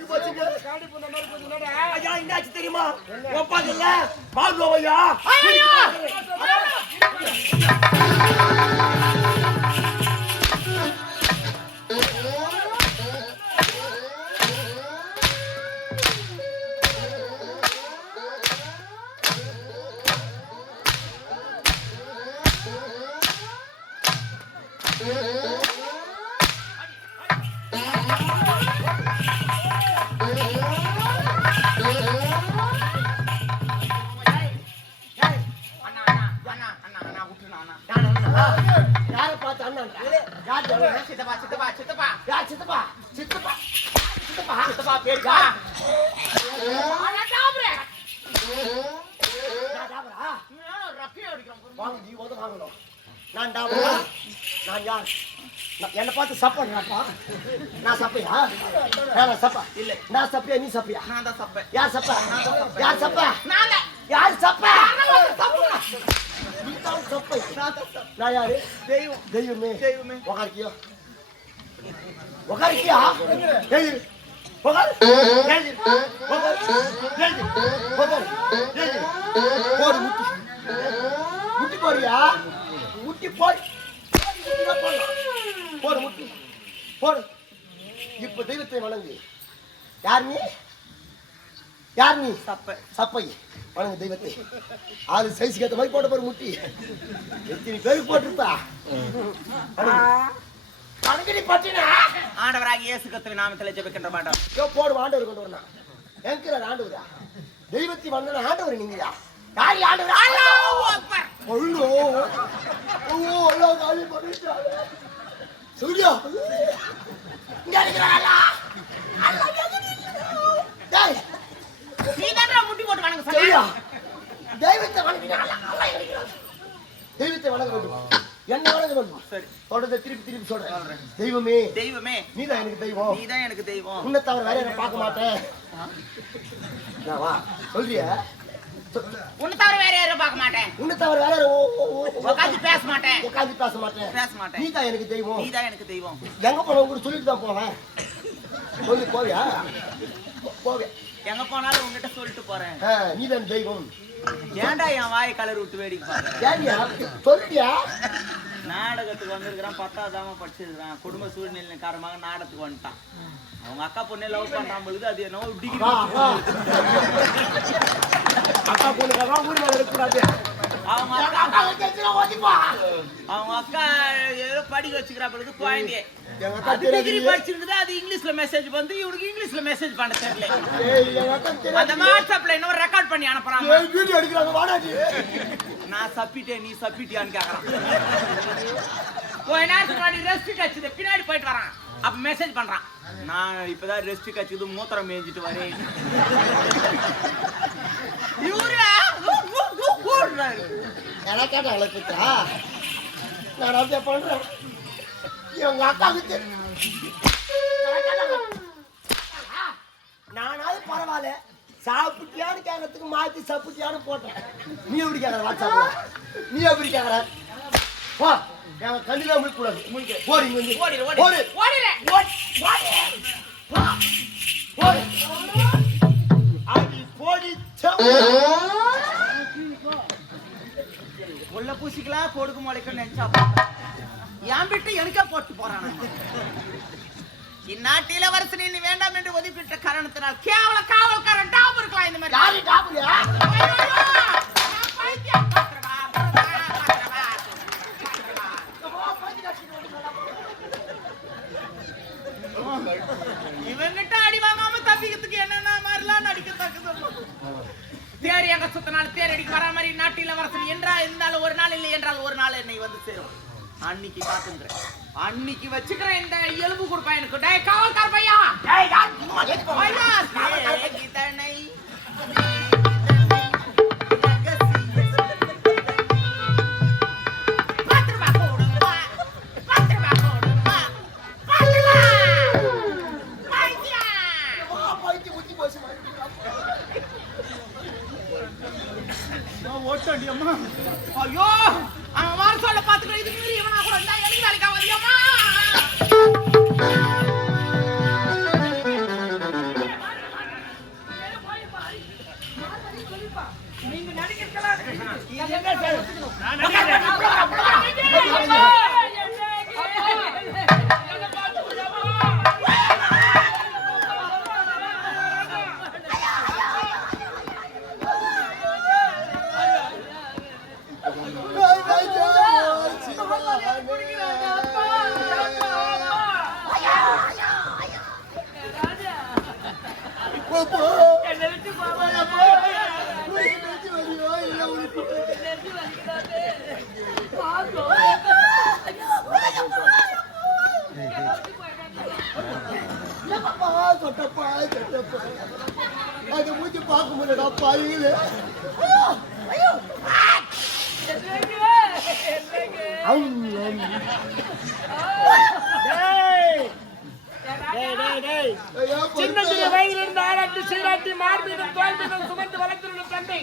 முடிக்க போச்சுங்க. ஐயா என்னாச்சு தெரியுமா? ஒப்பாங்க இல்ல. பால்கோ ஐயா! யார் அவன்? சித்தப்பா சித்தப்பா சித்தப்பா யார் சித்தப்பா சித்தப்பா சித்தப்பா சித்தப்பா? ரப்பியா அடிக்கிறோம் வாங்க நீ வந்து வாங்கணும் நான் டாபரா நான் யார் என்னை பார்த்து சப்பா நான் சப்பையா நான் சப்பா இல்ல. நான் சப்பையா நீ சப்பையா நான் தான் சப்பேன் யார் சப்பா யார் சப்பா நான் யார் சப்பா தான் சப்பை நான் யாரு தெய்வம் தெய்வமே தெய்வமே. உக்காருக்கியோ உக்காருக்கியா எழுது உக்கார் எழுது உக்கார் எழுது உக்கார் எழுது போடு முட்டி முட்டி போறியா முட்டி போடு போடு முட்டி போடு இப்ப தெய்வத்தை வணங்கு யார் நீ யார் நீ? சப்பை சப்பை வணங்கு தெய்வத்தை. ஆளு சைஸுக்கு ஏத்த மாதிரி போட்ட பாரு முட்டி. எத்தனை பேருக்கு போட்டிருப்பா? கணக்கடி பட்டினா? ஆண்டவராக இயேசு கத்துவி நாமத்தில் ஜெபிக்கின்ற மாட்டோம். யோ போடு ஆண்டவர் கொண்டு வரணும். எங்கிறார் ஆண்டவரா? தெய்வத்தை வந்தன ஆண்டவர் நீங்களா? யார் ஆண்டவர்? ஐயோ ஓ அல்லா காலி பண்ணிட்டாரு சூர்யா? இங்க இருக்கிறாரா? அல்லா டேய் நீ தான் முட்டி போட்டு வணங்க சொன்ன தெய்வத்தை தெய்வத்தை வணங்க வேண்டும். என்ன வணங்க வேண்டும்? சரி. தொடர்ந்து திருப்பி திருப்பி சொல்றேன். தெய்வமே. தெய்வமே. நீதான் எனக்கு தெய்வம். நீ தான் எனக்கு தெய்வம். உன்னை தவிர வேற யாரையும் பார்க்க மாட்டேன். நான் வா. சொல்றியா? சொ- உன்னை தவிர வேற யாரும் பார்க்க மாட்டேன். உன்னை தவிர வேற உட்காந்து பேச மாட்டேன். உட்கார்ந்து பேச மாட்டேன். பேச மாட்டேன். நீ தான் எனக்கு தெய்வம். நீ தான் எனக்கு தெய்வம். எங்க கூட சொல்லிட்டு தான் போவேன். சொல்லி போவியா? போவியா? எங்க போனாலும் உன்கிட்ட சொல்லிட்டு போறேன். நீ தான் தெய்வம். ஏன்டா என் வாய் கலர் விட்டு வேடிக்கை சொல்லிட்டியா நாடகத்துக்கு வந்திருக்கிறான் பத்தாவதாம படிச்சிருக்கிறான். குடும்ப சூழ்நிலை காரணமாக நாடகத்துக்கு வந்துட்டான். அவங்க அக்கா பொண்ணே லவ் பண்றான் பொழுது அது என்னவோ டிகிரி அக்கா பொண்ணுக்காக ஊர் மேல இருக்கக்கூடாது. அவங்க அக்கா அவங்க அக்கா ஏதோ படிக்க வச்சுக்கிறா பொழுது குழந்தைய அது டிகிரி அது இங்கிலீஷ்ல மெசேஜ் வந்து இவனுக்கு இங்கிலீஷ்ல மெசேஜ் பண்ண தெரியல. அந்த வாட்ஸ்அப்ல இன்னும் ரெக்கார்ட் பண்ணி அனுப்புறாங்க. வீடியோ எடுக்கிறாங்க நான் சப்பிட்டேன் நீ சப்பிட்டியான்னு கேக்குறான். கொஞ்ச நேரத்துக்கு முன்னாடி ரெஸ்ட் பின்னாடி போயிட்டு வரான். அப்ப மெசேஜ் பண்றான். நான் இப்பதான் ரெஸ்ட் கச்சுது மூத்திரம் மேய்ஞ்சிட்டு வரேன். இவரு? ஊ, ஊ, ஊ, ஊன்றாரு. எனக்கு கேட்ட அழைப்புத்தா? நான் அப்படியே பண்றேன். எங்க அக்காவுக்கு. நானாவது பரவாயில்ல சாப்பிட்டியான்னு கேட்கறதுக்கு மாத்தி சப்புட்டியான்னு போட்டேன் நீ எப்படி கேட்கற வாட்ஸ்அப்ல நீ எப்படி கேட்கற வா என் கண்ணில முழிக்க கூடாது முழிக்க போடு இங்க வந்து ஓடிரு, ஓடிரு. ஓடு, ஓடு. வா. போடு. உள்ள பூசிக்கலாம் கொடுக்கு முளைக்கும் நினைச்சா. என் விட்டு எனக்கே போட்டு போறான். இந்நாட்டில வருஷம் நீ வேண்டாம் என்று ஒதுக்கிட்ட காரணத்தினால் கேவல காவல்காரன் டாப் இருக்கலாம் இந்த மாதிரி. இவங்கிட்ட அடி வாங்காம தப்பிக்கிறதுக்கு என்னென்ன மாதிரிலாம் நடிக்க தக்குது தேர் எங்க சுத்தினாலும் தேர் அடிக்க வரா மாதிரி நாட்டில வரசன் என்றா இருந்தாலும் ஒரு நாள் இல்லை என்றால் ஒரு நாள் என்னை வந்து சேரும். அன்னைக்கு பாத்துக்கிறேன் அன்னைக்கு வச்சுக்கிறேன் இந்த எலும்பு கொடுப்பா எனக்கு. டேய் காவல்கார பையா? ஏய் நீங்க நடிக்கிறீங்களா பாயில சின்ன சின்ன வயதிலிருந்து ஆராய்ச்சி சீராட்டி மார்பீதம் தோல் மீதம் சுமந்து வளர்த்துள்ள தந்தை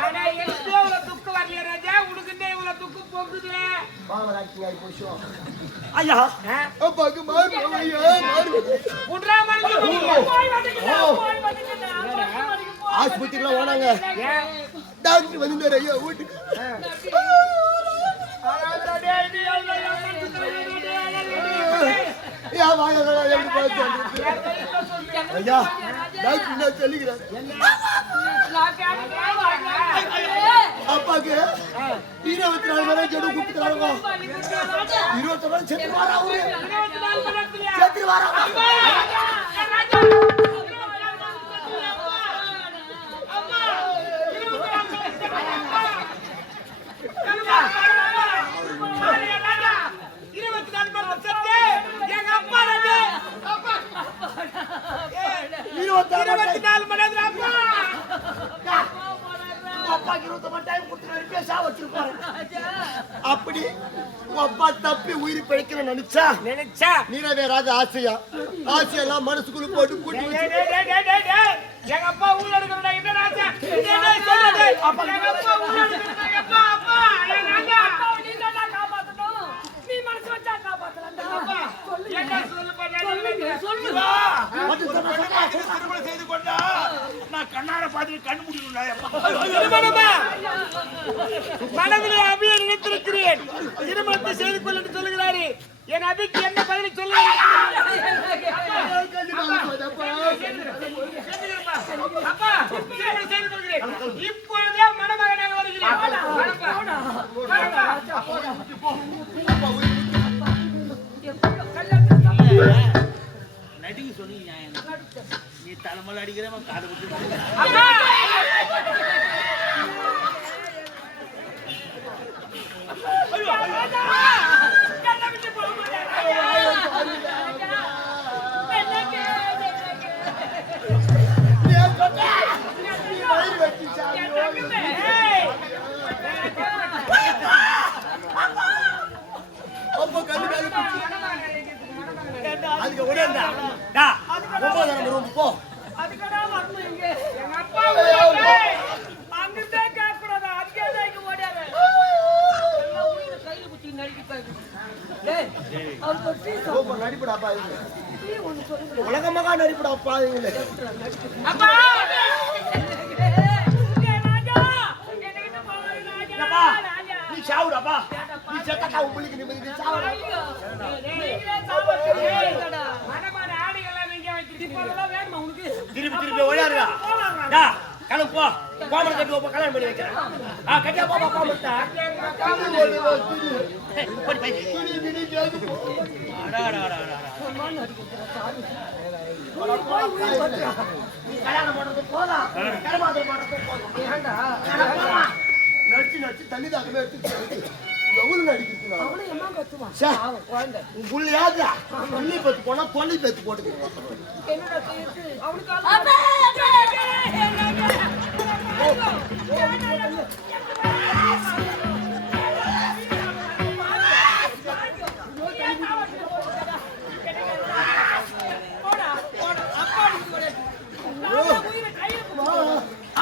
ஆனா எனக்கு இவ்வளவு துக்கு வரல ராஜா உனக்கு இவ்வளவு துக்கு போகுது ஐயா அப்பாக்கு மாறு ஐயா மாறு உட்ரா டாக்டர் வந்துட்டாரு ஐயா வீட்டுக்கு டாக்டர் வாங்க எப்படி பார்த்து ஐயா டாக்டர் என்ன சொல்லிக்கிறார்? அப்பாக்கு இருபத்தி நாலு மணி ஜெடு கூப்பிட்டுறாங்க இருபத்தி நாலு செத்து செத்து இருபத்தி நாலு மணி சத்து எங்க அப்பா ராஜா இருபத்தி மணி அப்பாக்கு டைம் கொடுத்துருவாரு பேசா வச்சிருப்பாரு அப்படி உங்க அப்பா தப்பி உயிர் பிழைக்கிற நினைச்சா நினைச்சா நீரவேறாத ஆசையா ஆசையெல்லாம் மனசுக்குள்ள போட்டு கூட்டி டேய், வச்சு டேய், டேய், டேய், டேய், டேய். எங்க அப்பா ஊர்ல இருக்கிற என்ன ராஜா டேய், டேய், சொல்லு, டேய். எங்க அப்பா ஊர்ல இருக்கிற அப்பா அப்பா என் ராஜா என்ன சொல்லு பாரு, வந்து சொன்னா சொன்னா. திருமணம் செய்து கொண்டா நான் கண்ணார பார்த்து கண்ணு முடியும் திருமணமா? மனதிலே அபியை நினைத்திருக்கிறேன் திருமணத்தை செய்து கொள்ள என்று சொல்லுகிறாரு என் அபிக்கு என்ன பதில் சொல்லுங்க இப்பொழுதே மணமகனாக வருகிறேன் வணக்கம். நடிகை சொன்னீங்க. நீ தலைமையில் அடிக்கிறவன் காது அதுக்கு ஒரே இருந்தா. டா, ஒன்பதாம் நம்பர் room போ. எங்க அப்பா உன் புள்ளிக்கு நிம்மதி. திருப்பி திருப்பி ஓடியாருடா. டா, கிளம்பு போ. கோமரம் கட்டி வைப்போம், கல்யாணம் பண்ணி வைக்கிறேன். ஆ, கட்டியா போப்பா, கோமரத்தை. துணி, கிணி, கேக்கு போ. நீ கல்யாணம் பண்றது போதும். கருமாந்திரம் பண்றது போதும். அட, நடிச்சு நடிச்சு தண்ணி தாக்கமே எடுத்து எவ்வளவு நடிக்கிறீங்க உன் புள்ளையாதா? புள்ளி பெத்து போனா தொல்லை பெத்து போட்டுக்கு.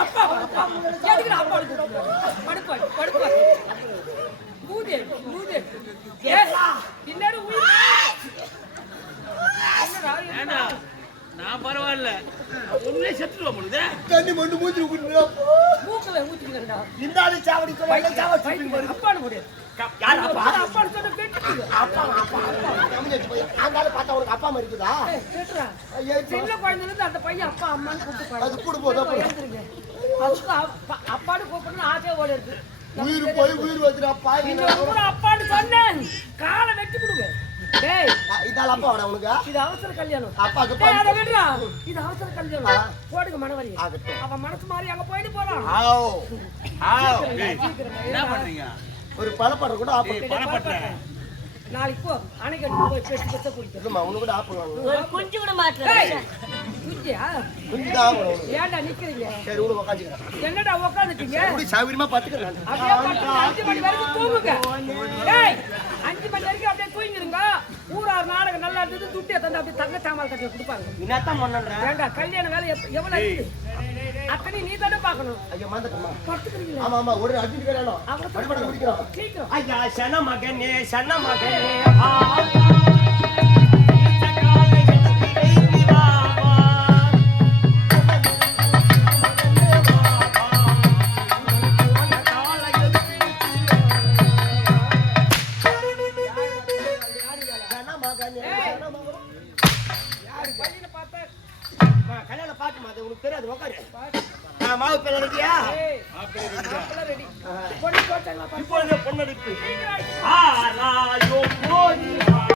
அப்பா அப்பா எதுக்குடா அப்பா படுப்பாய் படுப்பாய் மூதே மூதே பின்னாடி உயிர் என்னடா ஏண்டா நான் பரவாயில்ல ஒன்னே செத்துருவா பொழுது தண்ணி மண்ணு மூஞ்சி விட்டுறா மூக்கல ஊத்திக்கிறடா இந்த ஆளு சாவடி சொல்ல சாவடி பாரு அப்பான்னு போடு யார் அப்பா அப்பான்னு சொன்ன கேட்டு அப்பா அப்பா கம்மியாச்சு போய் அந்த ஆளு பார்த்தா உனக்கு அப்பா மாதிரி இருக்குதா சின்ன குழந்தைல இருந்து அந்த பையன் அப்பா அம்மான்னு கூப்பிட்டு அது கூட போதா போய் எழுந்துருங்க அதுக்கு அப்பா- அப்பான்னு கூப்பிடணும் ஆசையா ஓடி இருக்கு. உயிர் போய் உயிர் வந்துடா பாய். அப்பான்னு சொன்னேன். காலை வெட்டி விடுங்க. டேய் இதால அப்பா வேணா உனக்கு? இது அவசர கல்யாணம். அப்பாக்கு அதை. இது அவசர கல்யாணம். போடுங்க மனவரி. அவன் மனசு மாதிரி அங்க போயிட்டு போறான். ஆவ். ஆவ். என்ன பண்றீங்க? ஒரு பழப்படம் கூட பணப்பட்ட நாளைக்கு போ. அணைக்கட்டு போய் கூட கூட குஞ்சியா? ஆகணும். உனக்கு. ஏன்டா நிக்கிறீங்க? சரி விடு உக்காந்துக்கிறேன். என்னடா உட்காந்துட்டீங்க இப்படி சௌகரியமா பத்துக்கிறேன் அப்படியே படுத்து அஞ்சு மணி வரைக்கும் தூங்குங்க. அஞ்சு மணி வரைக்கும் அப்படியே தூங்கிருங்க. ஊரார் நாடகம் நல்லா இருந்தது துட்டியை தந்து அப்படியே தங்க சாமான் கட்டில கொடுப்பாங்க. என்னத்தான் கல்யாண வேலை இருக்கு அத்தனை நீ தானே பார்க்கணும். ஐயா மாந்தக்கம்மா படுத்துக்கிறீங்களா? ஆமா ஆமா ஒரு அடிச்சு வேணும் அவங்க படுபட குடிக்கிறோம் சீக்கிரம் ஐயா சன மகனே சன மகனே பையனை